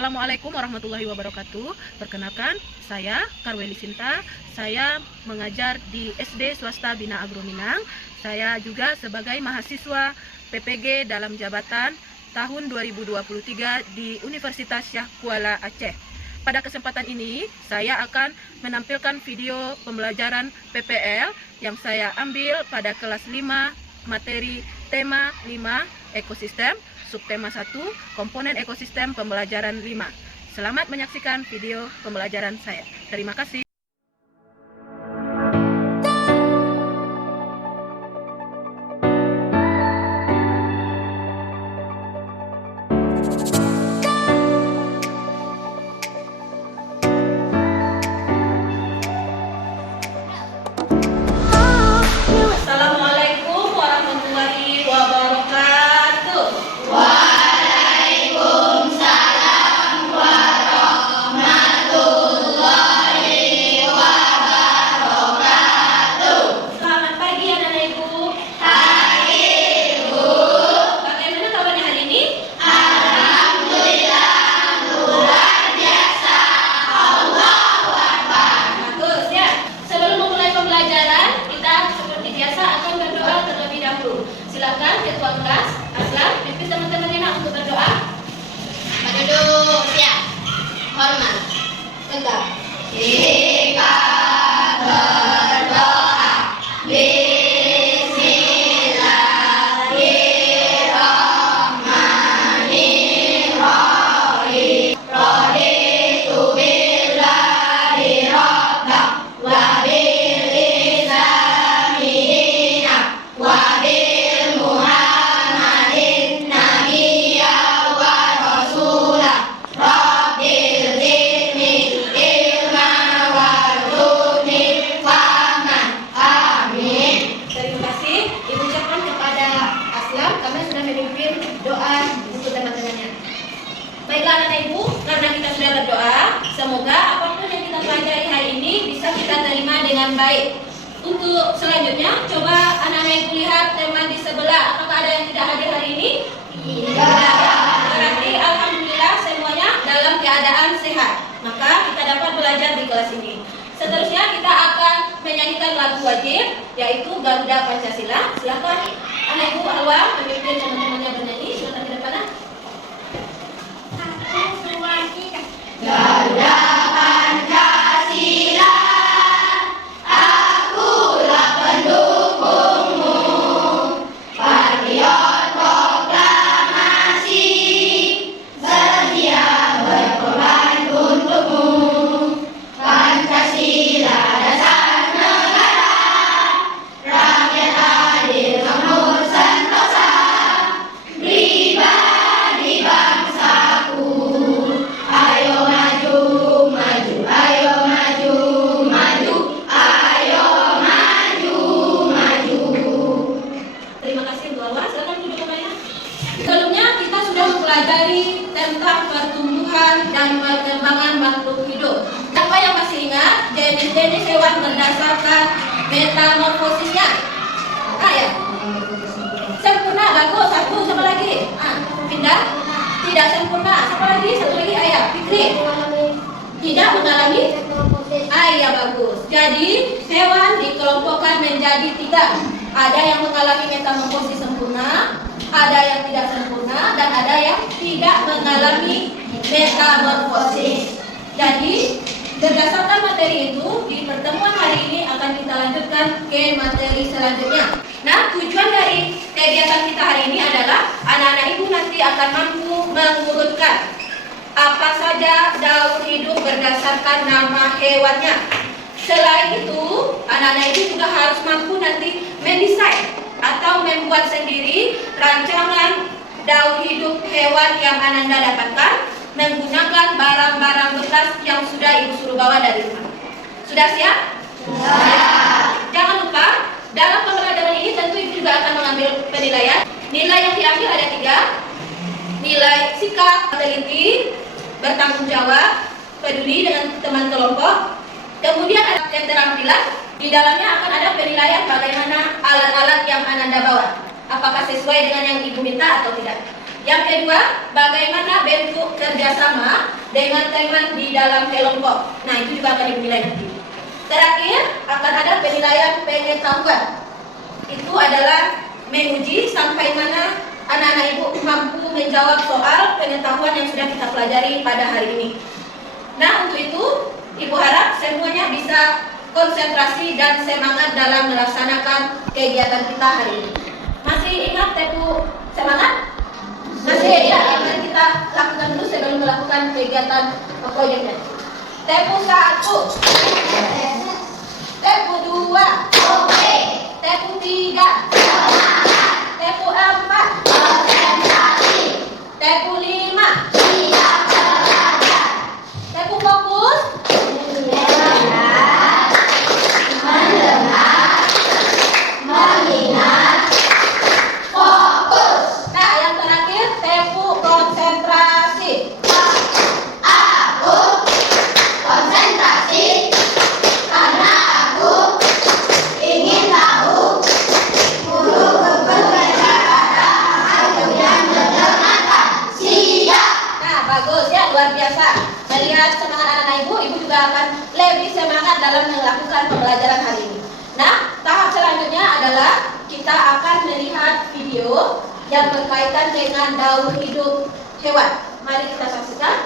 Assalamualaikum warahmatullahi wabarakatuh. Perkenalkan, saya Karweli Sinta. Saya mengajar di SD Swasta Bina Agro Minang. Saya juga sebagai mahasiswa PPG dalam jabatan tahun 2023 di Universitas Syah Kuala Aceh. Pada kesempatan ini, saya akan menampilkan video pembelajaran PPL yang saya ambil pada kelas 5, materi tema 5, ekosistem, subtema 1, komponen ekosistem pembelajaran 5. Selamat menyaksikan video pembelajaran saya. Terima kasih. Assalamualaikum warahmatullahi wabarakatuh. Waalaikumsalam warahmatullahi wabarakatuh. Selamat pagi anak-anak ibu. Pagi Ibu. Bagaimana kabarnya hari ini? Alhamdulillah luar biasa. Allahu Akbar. Bagus ya. Sebelum memulai pembelajaran, kita seperti biasa akan berdoa terlebih dahulu. Silakan ketua kelas, Aslam, pimpin teman-temannya nak untuk berdoa. Pada duduk siap. Hormat. Tegak. Kita berdoa. Bismillahirrahmanirrahim. Raditu billahi rabban wa bil islami dinan wa bil muhammadin nabiyya wa rasulah. Rabbil zidni ilman warzuqni fahman. Amin. Terima kasih. Ibu ucapkan kepada Aslam, kami sudah memimpin doa untuk teman-temannya. Baiklah anak ibu, karena kita sudah berdoa, semoga apapun yang kita pelajari hari ini bisa kita terima dengan baik. Untuk selanjutnya, coba anak-anak ibu lihat teman di sebelah. Apakah ada yang tidak hadir hari ini? Tidak. Berarti alhamdulillah semuanya dalam keadaan sehat. Maka kita dapat belajar di kelas ini. Seterusnya kita akan menyanyikan lagu wajib, yaitu Garuda Pancasila. Silakan anak ibu Alwa memimpin teman-temannya bernyanyi. Silakan ke depan. Garuda Pancasila, akulah pendukungmu. Patriot proklamasi, setia berkorban untukmu. Pancasila dasar negara, rakyat adil makmur sentosa. Pribadi bangsaku, ayo maju, maju, ayo maju, maju, ayo maju, maju. Terima kasih Bu Alwa. Silakan duduk kembali. Sebelumnya kita sudah mempelajari tentang pertumbuhan dan perkembangan makhluk hidup. Siapa yang masih ingat jenis-jenis hewan berdasarkan metamorfosisnya? Ya. Sempurna, bagus. Satu, siapa lagi? Pindah. Tidak sempurna. Siapa lagi? Satu lagi, Ayah. Fikri. Tidak mengalami. Ya bagus. Jadi hewan dikelompokkan menjadi 3. Ada yang mengalami metamorfosis sempurna, ada yang tidak sempurna, dan ada yang tidak mengalami metamorfosis. Jadi berdasarkan materi itu, di pertemuan hari ini akan kita lanjutkan ke materi selanjutnya. Nah, tujuan dari kegiatan kita hari ini adalah anak-anak ibu nanti akan mampu mengurutkan apa saja daur hidup berdasarkan nama hewannya. Selain itu, anak-anak ibu juga harus mampu nanti mendesain atau membuat sendiri rancangan daur hidup hewan yang Ananda dapatkan menggunakan barang-barang bekas yang sudah ibu suruh bawa dari rumah. Sudah siap? Jangan lupa, dalam pembelajaran ini tentu ibu juga akan mengambil penilaian. Nilai yang diambil ada 3. Nilai sikap, teliti, bertanggung jawab, peduli dengan teman kelompok. Kemudian ada keterampilan. Di dalamnya akan ada penilaian bagaimana alat-alat yang Ananda bawa. Apakah sesuai dengan yang ibu minta atau tidak. Yang kedua, bagaimana bentuk kerjasama dengan teman di dalam kelompok. Nah, itu juga akan dinilai nanti. Terakhir, akan ada penilaian pengetahuan. Itu adalah menguji sampai mana anak-anak ibu mampu menjawab soal pengetahuan yang sudah kita pelajari pada hari ini. Nah, untuk itu, ibu harap semuanya bisa konsentrasi dan semangat dalam melaksanakan kegiatan kita hari ini. Masih ingat tepu semangat? Masih ya, akan kita lakukan dulu sebelum melakukan kegiatan proyeknya. Tepu 1, tepu 2, tepu 3, tepu 4, tepu 5, tepu fokus, nah yang terakhir tepu konsentrasi. Nah bagus ya, luar biasa. Melihat semangat anak-anak ibu, ibu juga akan lebih semangat dalam melakukan pembelajaran hari ini. Nah, tahap selanjutnya adalah kita akan melihat video yang berkaitan dengan daur hidup hewan. Mari kita saksikan.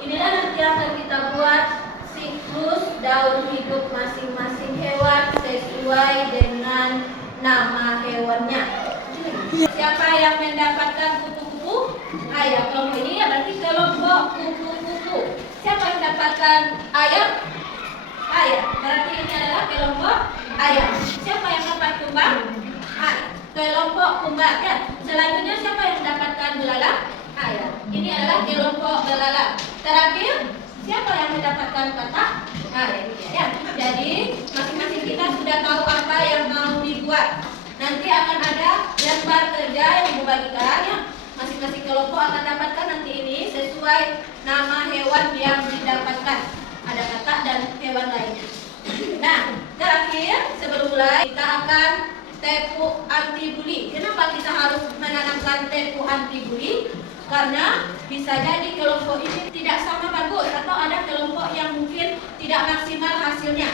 Inilah nanti akan kita buat siklus daur hidup masing-masing hewan sesuai dengan nama hewannya. Siapa yang mendapatkan kupu-kupu? Ayam. Kelompok ini ya berarti kelompok kupu-kupu. Siapa yang mendapatkan ayam? Ayam. Berarti ini adalah kelompok ayam. Siapa yang dapat kumbang? Ayam. Kelompok kumbang ya. Selanjutnya siapa yang mendapatkan belalang? Ayam. Ini adalah kelompok belalang. Terakhir, siapa yang mendapatkan katak? Ayam. Ya. Jadi masing-masing kita sudah tahu apa yang mau dibuat. Nanti akan ada lembar kerja yang ibu bagikan ya. Masing-masing kelompok akan dapatkan nanti ini sesuai nama hewan yang didapatkan. Ada katak dan hewan lainnya. Nah, terakhir sebelum mulai kita akan tepu anti bully. Kenapa kita harus menanamkan tepu anti bully? Karena bisa jadi kelompok ini tidak sama bagus atau ada kelompok yang mungkin tidak maksimal hasilnya.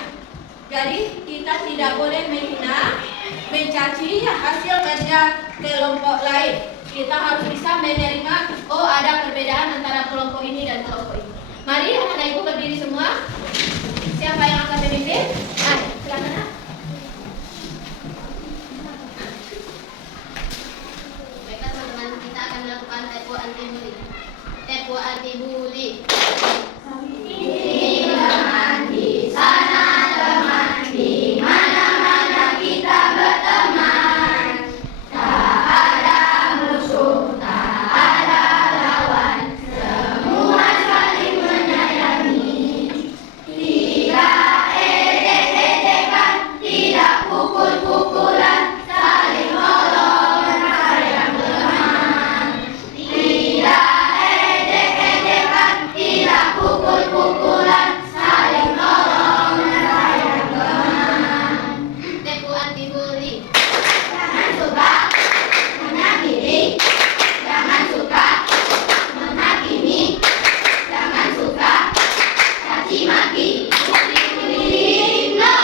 Jadi kita tidak boleh menghina, mencaci hasil kerja kelompok lain. Kita harus bisa menerima, oh ada perbedaan antara kelompok ini dan kelompok ini. Mari anak-anak ibu berdiri semua. Siapa yang akan memimpin? Silakan. Baiklah teman-teman, kita akan melakukan tepu anti bully. Tepu anti bully. Teman di sana, teman di mana-mana kita berteman. Tak ada musuh, tak ada lawan, semua saling menyayangi. Tidak ejek-ejekan, tidak pukul-pukulan, saling nolong, sayang teman. Tidak ejek-ejekan, tidak pukul-pukulan, saling nolong, sayang teman. Tepu anti bully. Jangan suka menyakiti, jangan suka menghakimi, jangan suka caci maki. No,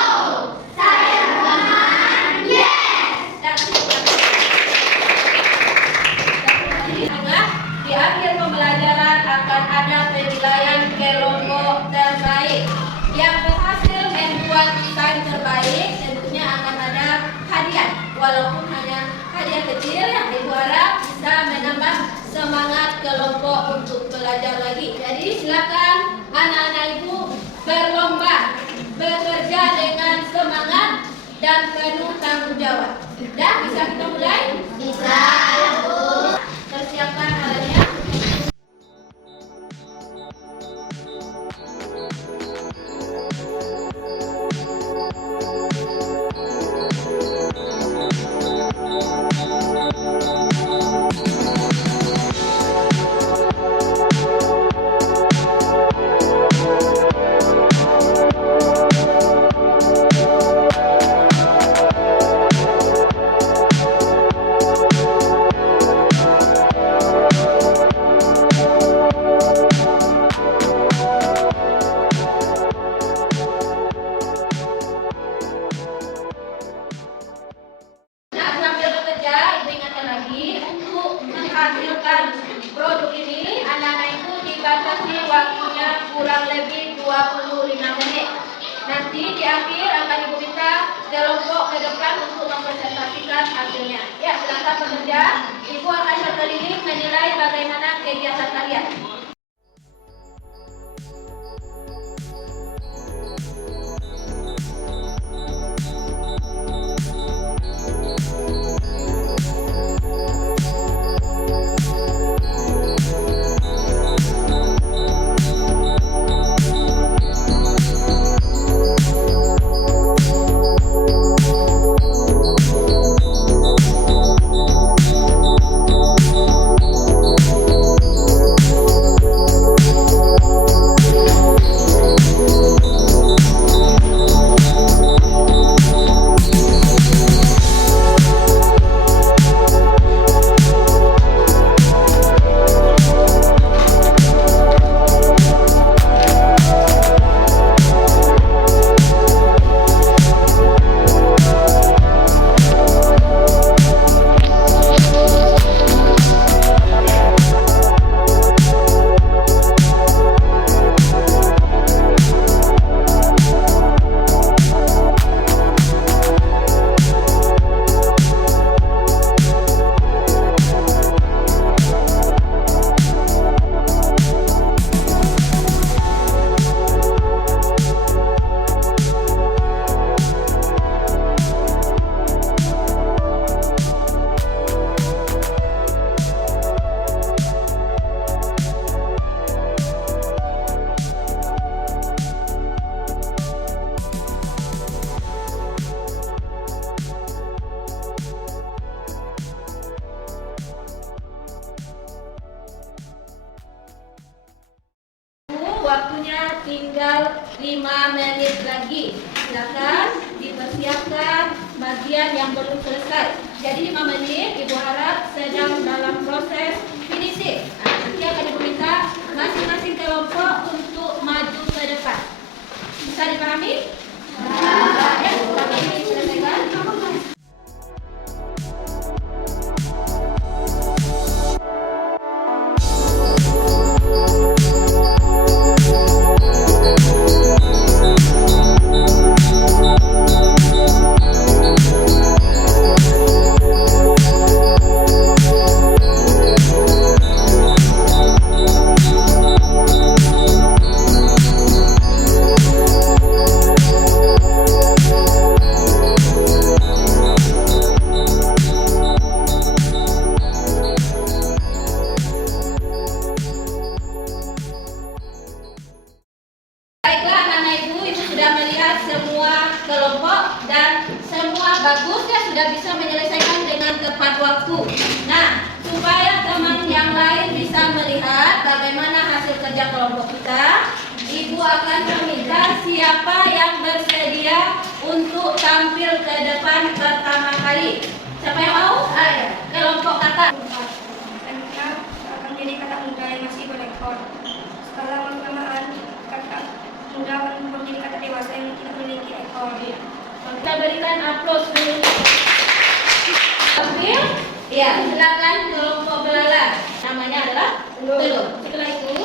sayang teman, yes. Di akhir pembelajaran akan ada penilaian kelompok terbaik. Yang berhasil membuat desain terbaik tentunya akan ada hadiah. Walaupun hanya hadiah kecil yang ibu harap bisa menambah semangat kelompok untuk belajar lagi. Jadi silakan anak-anak ibu berlomba, bekerja dengan semangat dan penuh tanggung jawab. Dah bisa kita mulai? Bisa. Persiapkan alatnya. 25 menit. Nanti di akhir akan Ibu minta kelompok ke depan untuk mempresentasikan hasilnya. Ya, silakan pekerja. Ibu akan berkeliling menilai bagaimana kegiatan kalian. Waktunya tinggal 5 menit lagi. Silakan dipersiapkan bagian yang belum selesai. Jadi 5 menit Ibu harap sedang dalam proses finishing. Nanti akan Ibu minta masing-masing kelompok untuk maju ke depan. Bisa dipahami? Ya, tapi ini selesaikan. Kelompok dan semua bagusnya sudah bisa menyelesaikan dengan tepat waktu. Nah, supaya teman yang lain bisa melihat bagaimana hasil kerja kelompok kita, Ibu akan meminta siapa yang bersedia untuk tampil ke depan pertama kali. Siapa yang mau? Ayo, kelompok kakak. Kita akan jadi kakak muda yang masih berekor. Setelah lama-lamaan, kakak muda akan menjadi kakak dewasa yang tidak memiliki ekor. Kita berikan aplaus dulu. Tampil? Ya, silakan kelompok belalang. Namanya adalah telur. Setelah itu,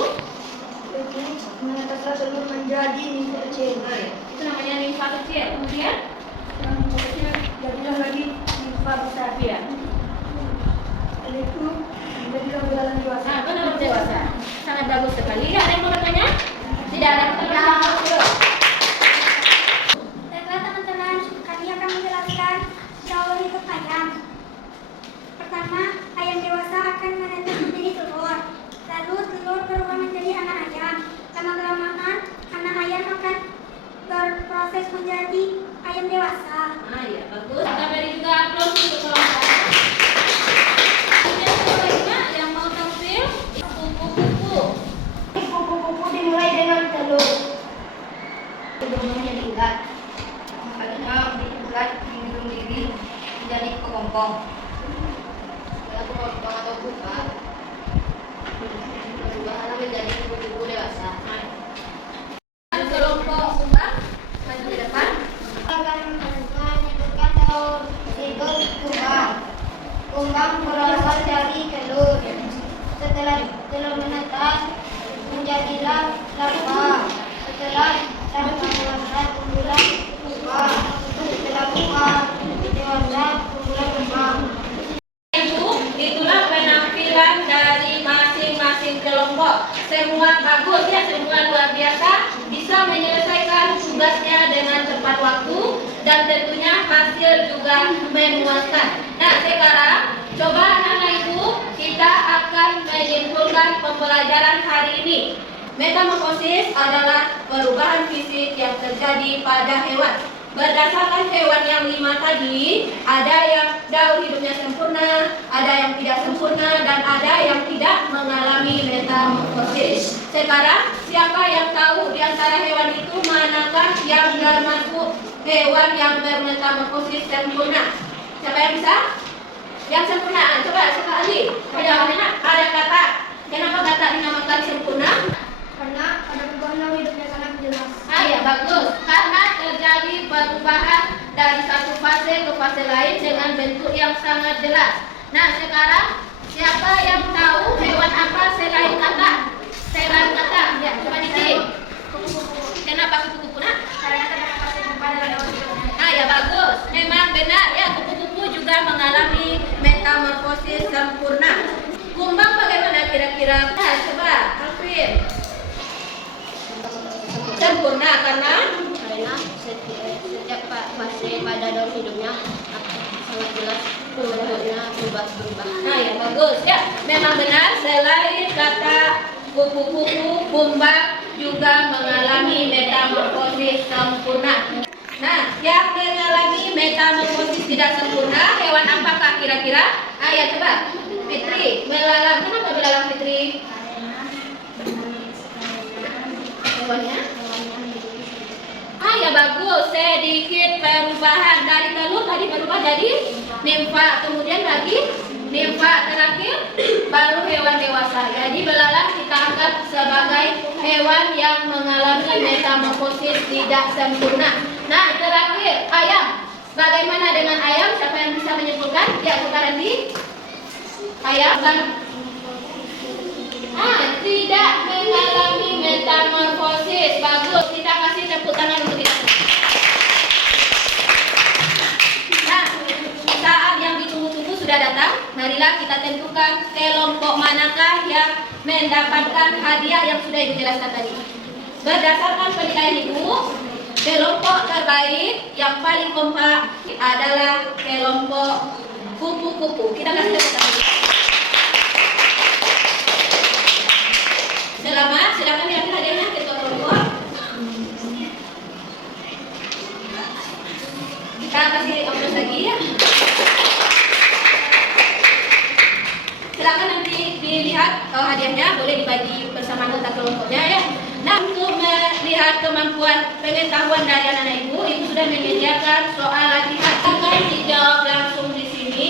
menetaslah telur menjadi nimfa kecil. itu namanya nimfa kecil. Kemudian, Jadilah lagi nimfa besar. ya. Setelah itu menjadilah belalang dewasa. Nah, benar dewasa. Sangat bagus sekali. Ada yang mau bertanya? Tidak ada pertanyaan. Baiklah teman-teman, kami akan menjelaskan teori hidup ayam. Pertama, ayam dewasa akan menetas menjadi telur. Lalu telur berubah menjadi anak ayam. Lama-kelamaan, anak ayam akan berproses menjadi ayam dewasa. Ah, ya, bagus. Kita beri juga aplaus untuk kelompok. Kemudian selanjutnya yang mau tampil, kupu-kupu. Kupu-kupu dimulai dengan telur. Sebelumnya diikat. Makanya diikat dilindung diri menjadi kepompong. Lalu kepompong atau buka berubah menjadi kupu-kupu dewasa. Kelompok kumbang maju di depan. Akan menyebutkan telur hidup kumbang. Kumbang berasal dari telur. Setelah telur menetas, menjadilah larva. Setelah semua bagus ya, semua luar biasa, bisa menyelesaikan tugasnya dengan tepat waktu dan tentunya hasil juga memuaskan. Nah, sekarang coba anak-anak ibu, kita akan menyimpulkan pembelajaran hari ini. Metamorfosis adalah perubahan fisik yang terjadi pada hewan. Berdasarkan hewan yang 5 tadi, ada yang daur hidupnya sempurna, ada yang tidak sempurna, dan ada yang tidak mengalami metamorfosis. Sekarang, siapa yang tahu di antara hewan itu manakah yang termasuk hewan yang bermetamorfosis sempurna? Siapa yang bisa? Yang sempurna, coba Ali. Jawabannya ada kata. Kenapa kata dinamakan sempurna? Karena ada perubahan dalam hidupnya sangat jelas. Ya bagus, karena terjadi perubahan dari satu fase ke fase lain dengan bentuk yang sangat jelas. Nah, sekarang siapa yang tahu hewan apa selain kata? Selain kata, ya coba dicek. Kenapa kupu-kupu nak? Karena terdapat fase perubahan dalam hidupnya. Ya bagus, memang benar ya, kupu-kupu juga mengalami metamorfosis sempurna. Kumbang bagaimana kira-kira? Nah, coba Alvin. Sempurna karena setiap fase pada daun hidupnya sangat jelas bentuknya berubah-ubah. Nah ya bagus ya, memang benar selain kata kupu-kupu, kumbang juga mengalami metamorfosis sempurna. Nah, yang mengalami metamorfosis tidak sempurna, hewan apakah kira-kira? Ya coba, Fitri, belalang, kenapa belalang Fitri? Hewannya? Ya bagus, sedikit perubahan dari telur tadi berubah jadi nimfa, kemudian lagi nimfa, terakhir baru hewan dewasa. Jadi belalang kita anggap sebagai hewan yang mengalami metamorfosis tidak sempurna. Nah, terakhir ayam. Bagaimana dengan ayam? Siapa yang bisa menyimpulkan? Ya, coba Randy. Ayam kan? Tidak mengalami metamorfosis. Bagus, kita kasih tepuk tangan untuk kita. Nah, saat yang ditunggu-tunggu sudah datang. Marilah kita tentukan kelompok manakah yang mendapatkan hadiah yang sudah Ibu jelaskan tadi. Berdasarkan penilaian Ibu, kelompok terbaik yang paling kompak adalah kelompok kupu-kupu. Kita kasih tepuk tangan. Selamat, silakan diambil hadiahnya ke ketua kelompok. Kita kasih aplaus lagi ya. Silakan nanti dilihat hadiahnya, boleh dibagi bersama anggota kelompoknya ya. Nah, untuk melihat kemampuan pengetahuan dari anak-anak ibu sudah menyediakan soal latihan. Akan dijawab langsung di sini.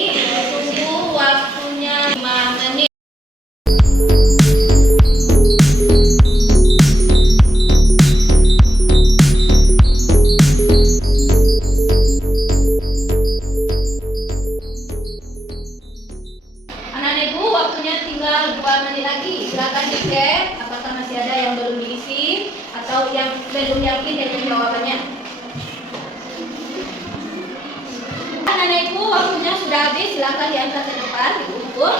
Tunggu waktunya 5 menit. Silakan dicek apakah masih ada yang belum diisi atau yang belum yakin dengan jawabannya. Anak-anak ibu, waktunya sudah habis. Silakan diangkat ke depan, diukur.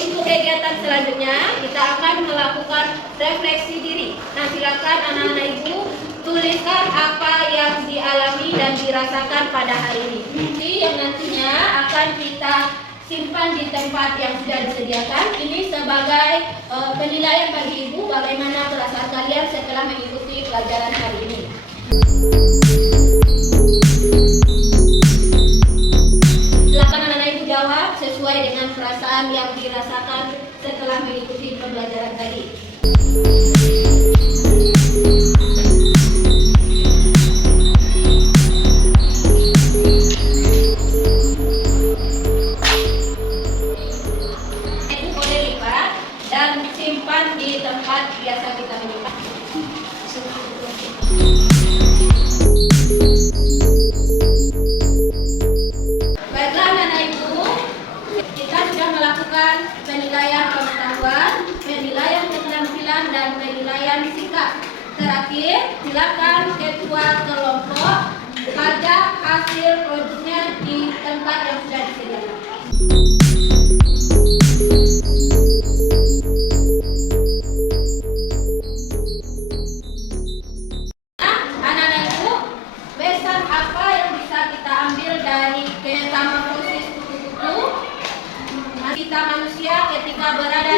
Untuk kegiatan selanjutnya kita akan melakukan refleksi diri. Nah, silakan anak-anak ibu tuliskan apa yang dialami dan dirasakan pada hari ini. Yang nantinya akan kita simpan di tempat yang sudah disediakan. Ini sebagai penilaian bagi ibu bagaimana perasaan kalian setelah mengikuti pelajaran hari ini. Silakan anak-anak ibu jawab sesuai dengan perasaan yang dirasakan setelah mengikuti pembelajaran tadi. Simpan di tempat biasa kita menyimpan. Baiklah anak-anak ibu, kita sudah melakukan penilaian pengetahuan, penilaian keterampilan dan penilaian sikap. Terakhir, silakan ketua kelompok pada hasil produknya di tempat yang sudah disediakan.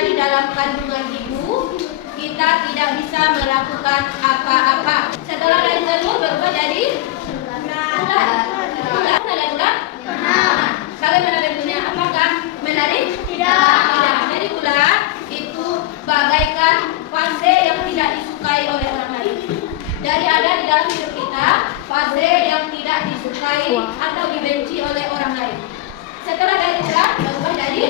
di dalam kandungan ibu, kita tidak bisa melakukan apa-apa. Setelah dari telur berubah jadi ular. Ular dan ular? Bagaimana bentuknya? Apakah menarik? Tidak. Jadi ular itu bagaikan fase yang tidak disukai oleh orang lain. Dari ada di dalam hidup kita fase yang tidak disukai atau dibenci oleh orang lain. Setelah dari ular berubah jadi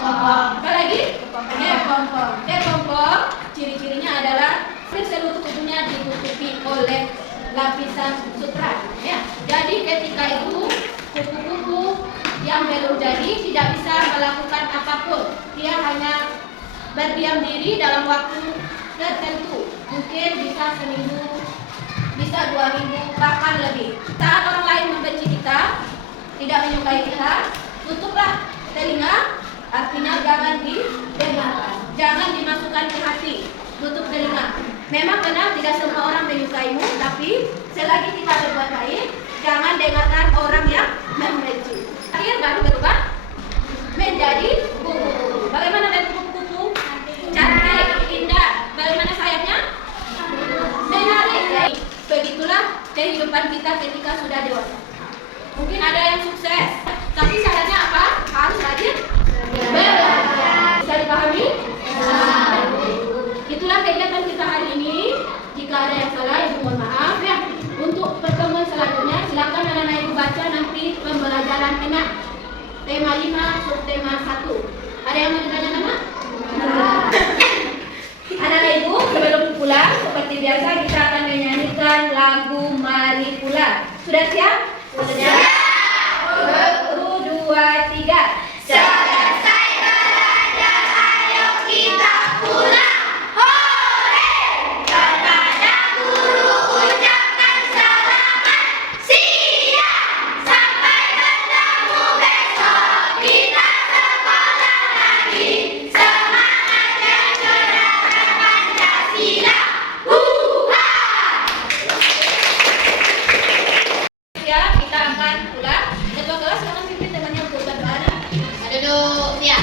apa lagi? Kepompong. Kepompong ciri-cirinya adalah seluruh tubuhnya ditutupi oleh lapisan sutra. Ya. Jadi ketika itu kupu-kupu yang belum jadi tidak bisa melakukan apapun. Dia hanya berdiam diri dalam waktu tertentu. Mungkin bisa seminggu, bisa 2 minggu, bahkan lebih. Saat orang lain membenci kita, tidak menyukai kita, tutuplah telinga. Artinya jangan didengarkan, jangan dimasukkan ke hati. Tutup telinga. Memang benar tidak semua orang menyukaimu, tapi selagi kita berbuat baik, jangan dengarkan orang yang membenci. Akhir baru berubah menjadi kupu-kupu. Bagaimana bentuk kupu-kupu? Cantik, indah. Bagaimana sayapnya? Menarik. Jadi, begitulah kehidupan kita ketika sudah dewasa. Mungkin ada yang sukses, tapi syaratnya apa? Harus rajin belajar. Bisa dipahami? Itulah kegiatan kita hari ini. Jika ada yang salah, ibu mohon maaf ya. Untuk pertemuan selanjutnya, silakan anak-anak ibu baca nanti pembelajaran enak. Tema 5, subtema 1. Ada yang mau ditanya nama? Anak-anak ibu, sebelum pulang, seperti biasa kita akan menyanyikan lagu Mari Pulang. Sudah siap? Sudah. 1, 2, 3. Selesai belajar, ayo kita pulang. Hore! Kepada guru ucapkan selamat siang. Sampai bertemu besok, kita sekolah lagi. Semangat dan gerakan Pancasila. Ya, kita akan pulang. Ketua kelas silakan pimpin temannya untuk berdoa. Duduk siap.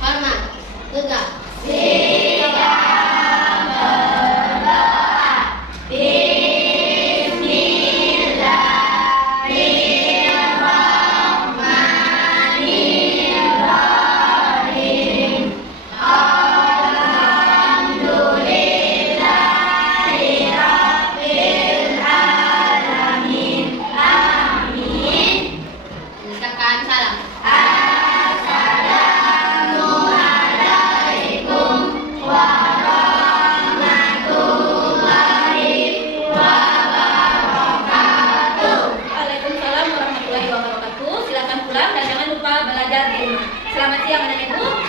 Hormat. Tegak. Ucapkan salam. Waalaikumsalam warahmatullahi wabarakatuh. Silakan pulang dan jangan lupa belajar di rumah. Selamat siang anak-anak ibu.